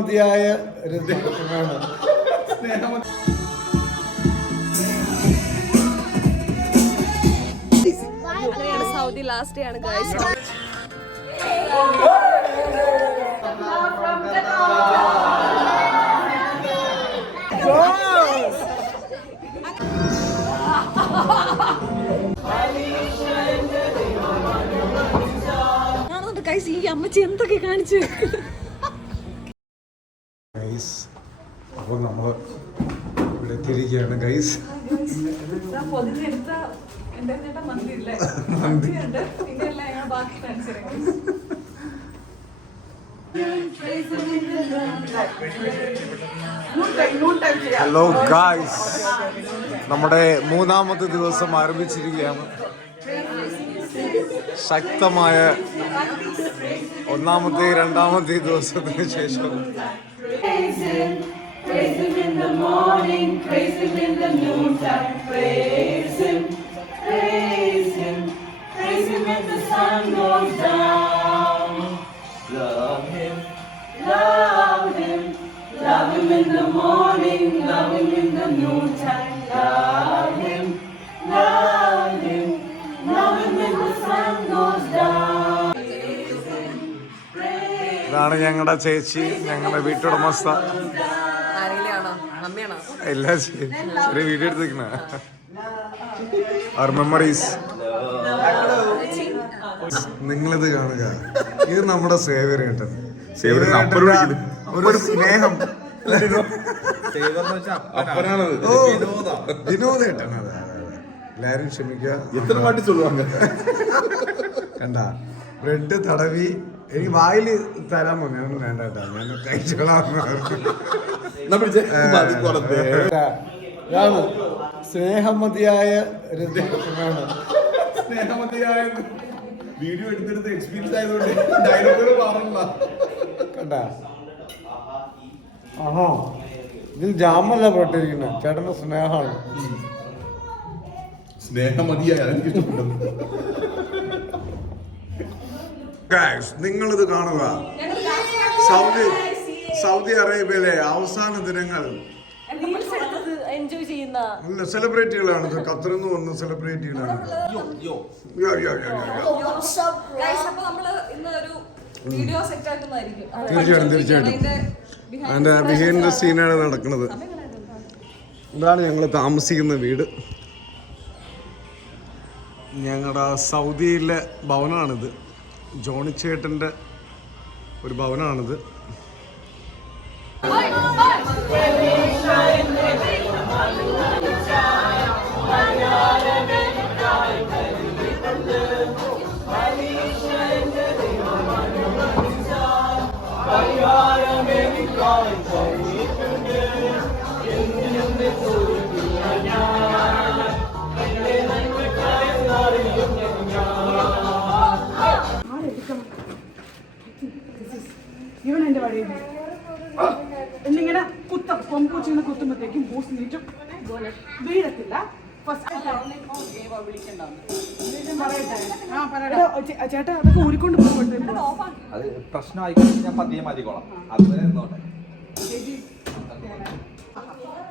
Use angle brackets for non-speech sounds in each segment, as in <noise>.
സ്നേഹമതിയായ Saudi last day ആണ് ഈ അമ്മച്ചി എന്തൊക്കെ കാണിച്ചു? അപ്പോൾ നമ്മൾ ഇവിടെ എത്തിയിരിക്കുകയാണ് ഗൈസ് ഹലോ ഗായ്സ് നമ്മുടെ മൂന്നാമത്തെ ദിവസം ആരംഭിച്ചിരിക്കുകയാണ്. ശക്തമായ ഒന്നാമത്തെ രണ്ടാമത്തെ ദിവസത്തിന് ശേഷം. Praise Him, in the morning, praise Him in the noontime, praise Him, praise Him, praise Him when the sun goes down. Love Him, love Him, love Him in the morning, love Him in the noontime, love Him, love Him, love Him when the sun goes down. ഇതാണ് ഞങ്ങളുടെ ചേച്ചി ഞങ്ങളുടെ വീട്ടുടമസ്ഥ video R memories നിങ്ങളിത് കാണുക. ഇത് നമ്മുടെ സേവര ഏട്ടൻ. Saver ഒരു സ്നേഹം. വിനോദ. എല്ലാരും ക്ഷമിക്കുക. എത്ര ബ്രെഡ് തടവി. എനിക്ക് വായിൽ തരാൻ പോകുന്നു വേണ്ട കേട്ടോ. ഞാൻ കഴിച്ചോളാം നമ്മൾ ഇതാണ് സ്നേഹമതിയായ സ്നേഹമതിയായ വീഡിയോ എടുത്തെടുത്ത് എക്സ്പീരിയൻസ് ആയതുകൊണ്ട് ഡയലോഗ് മാറില്ല കണ്ട? ആണോ? ഇതിൽ ജാമല്ല പോട്ടിരിക്കുന്നത് ചേട്ടന്റെ സ്നേഹമാണ്. സ്നേഹമതിയായ എനിക്ക് ഇഷ്ടപ്പെട്ടത്? നിങ്ങൾ ഇത് കാണുക. സൗണ്ട് സൗദി അറേബ്യയിലെ അവസാന ദിനങ്ങൾ. എൻജോയ് ചെയ്യുന്ന സെലിബ്രിറ്റികളാണ് ഖത്തറിൽ നിന്ന് വന്ന സെലിബ്രിറ്റികളാണ് തീർച്ചയായിട്ടും തീർച്ചയായിട്ടും. അതിന്റെ ബിഹൈൻഡ് സീനാണ് നടക്കുന്നത്. ഇതാണ് ഞങ്ങൾ താമസിക്കുന്ന വീട്. ഞങ്ങളുടെ സൗദിയിലെ ഭവനമാണിത് ജോണിച്ചേട്ടന്റെ ഒരു ഭവനമാണിത് ഇവൻ എന്റെ വഴി എന്നിങ്ങനെ കുത്ത പൊമ്പൂച്ചിന്ന് കുത്തുമ്പോഴത്തേക്കും ബൂസ് നീറ്റും വീഴത്തില്ല. ചേട്ടാ അതൊക്കെ ഊരിക്കൊണ്ട് അത് ഞാൻ പതിയെ മാറ്റിക്കോളാം. അതുവരെ നിന്നോട്ടെ.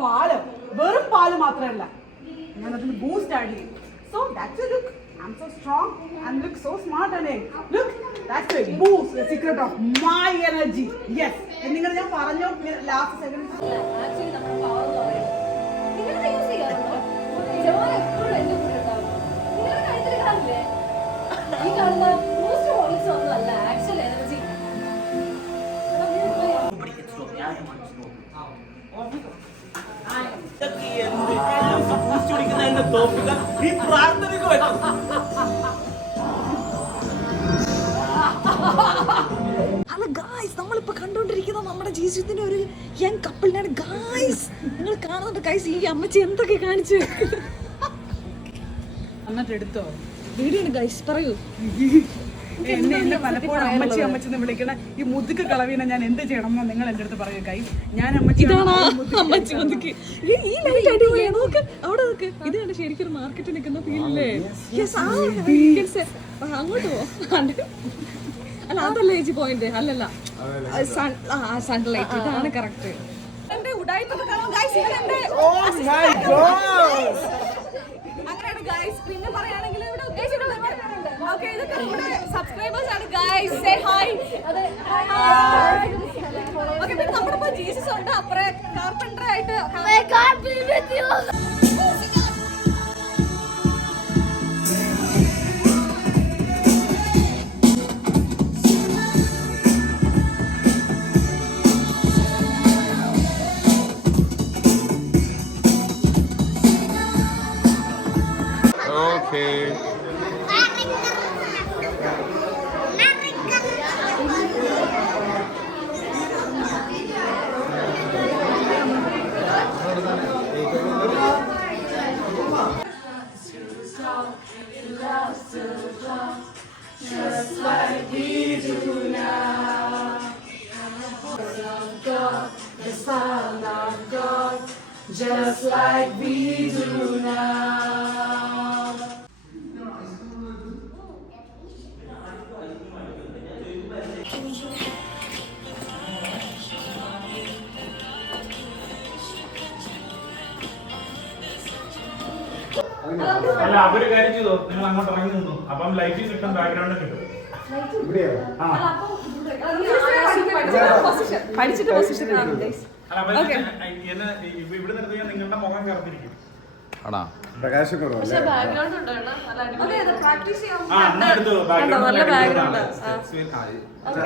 പാൽ. വെറും പാൽ മാത്രമല്ല. ഞാൻ അതിന് ബൂസ്റ്റ് ആഡ് ചെയ്യും. So that's look I am so strong and look so smart അല്ലേ? Look Boost the secret of my energy yes നിങ്ങൾ ഞാൻ പറഞ്ഞു? ലാസ്റ്റ് സെക്കൻഡ് ആക്ച്വലി നമ്മുടെ പവർ നമ്മുടെ ജീവിതത്തിന്റെ ഒരു യങ് കപ്പിളിനാണ് ഗായ്സ് നിങ്ങൾ കാണുന്നുണ്ട്? ഗായ്സ് ഈ അമ്മച്ചി എന്തൊക്കെ കാണിച്ചു? എന്നിട്ട് എടുത്തോ? വീഡിയോ ഗൈസ് പറയൂ. എന്നെ എന്നെ പലപ്പോഴും അമ്മച്ചി അമ്മച്ചെന്ന് വിളിക്കണ ഈ മുതുക്ക് കളവിനെ ഞാൻ എന്ത് ചെയ്യണമോ നിങ്ങൾ എന്റെ അടുത്ത് പറയൂ കൈ ഞാൻ അമ്മച്ചി അമ്മച്ചി മുതുക്ക്. ഈ ലൈറ്റ് അടിപൊളിയാ നോക്ക് അവിടെ നോക്ക്. ഇത് കണ്ട് ശരിക്കും ഒരു മാർക്കറ്റിൽ നിൽക്കുന്ന ഫീലില്ലേ അങ്ങോട്ട് പോ. അല്ല അതല്ല ഏജ് പോയിന്റ് അല്ലല്ല. സൺലൈറ്റ് ഇതാണ് കറക്റ്റ് എന്റെ ഉടായ്പൊക്കെ കാണാം. ഗൈസ് ഇവനെന്റെ അങ്ങനെയാണ് ഗൈസ് പിന്നെ പറയുകയാണെങ്കിൽ ഇവിടെ ഓക്കെ ഇതൊക്കെ നമ്മുടെ സബ്സ്ക്രൈബേഴ്സ് ആണ് ഗൈസ് സേ ഹായ് ഓക്കെ പിന്നെ നമ്മുടെ ഇപ്പൊ ജീസസ് ഉണ്ട്. അപ്പുറേ കാർപ്പന്റർ ആയിട്ട് okay. അല്ല അവർ കാര്യം ചെയ്തോ? നിങ്ങൾ അങ്ങോട്ട് ഇറങ്ങി നിന്നു? അപ്പം ലൈറ്റ് കിട്ടും ബാക്ക്ഗ്രൗണ്ട് കിട്ടും. പഠിച്ചിട്ട് എന്നെ ഇവിടെ നിർത്തി നിങ്ങളുടെ മുഖം കറന്നിരിക്കും ആണാ? പ്രകാശം കുറവല്ലേ അതെ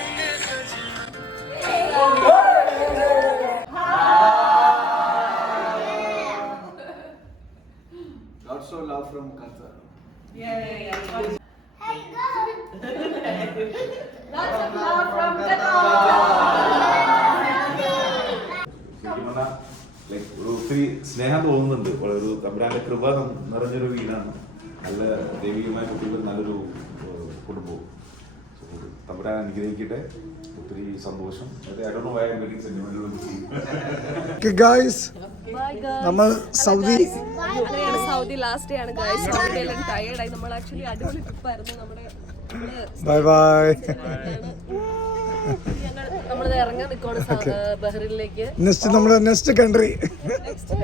ഒത്തിരി സ്നേഹം തോന്നുന്നുണ്ട്. ഒരു തമ്പുരാന്റെ കൃപ നിറഞ്ഞൊരു വീടാണ്. നല്ല ദൈവികമായ കുട്ടികൾ നല്ലൊരു കുടുംബവും. തമ്പുരാൻ അനുഗ്രഹിക്കട്ടെ. ഒത്തിരി സന്തോഷം. ഗായ്സ് നമ്മൾ സൗദി സൗദി ലാസ്റ്റ് ഡേ ആണ് ഗൈസ് സൗദിയിലും ടയേർഡായി നമ്മൾ ആക്ച്വലി അടിപൊളി ട്രിപ്പായിരുന്നു നമ്മുടെ ബൈ ബൈ <laughs> നമ്മൾ ഇറങ്ങാൻ നിൽക്കുവാണ് ബഹ്റിനിലേക്ക്. നെക്സ്റ്റ് നമ്മുടെ നെക്സ്റ്റ് കൺട്രി നെക്സ്റ്റ്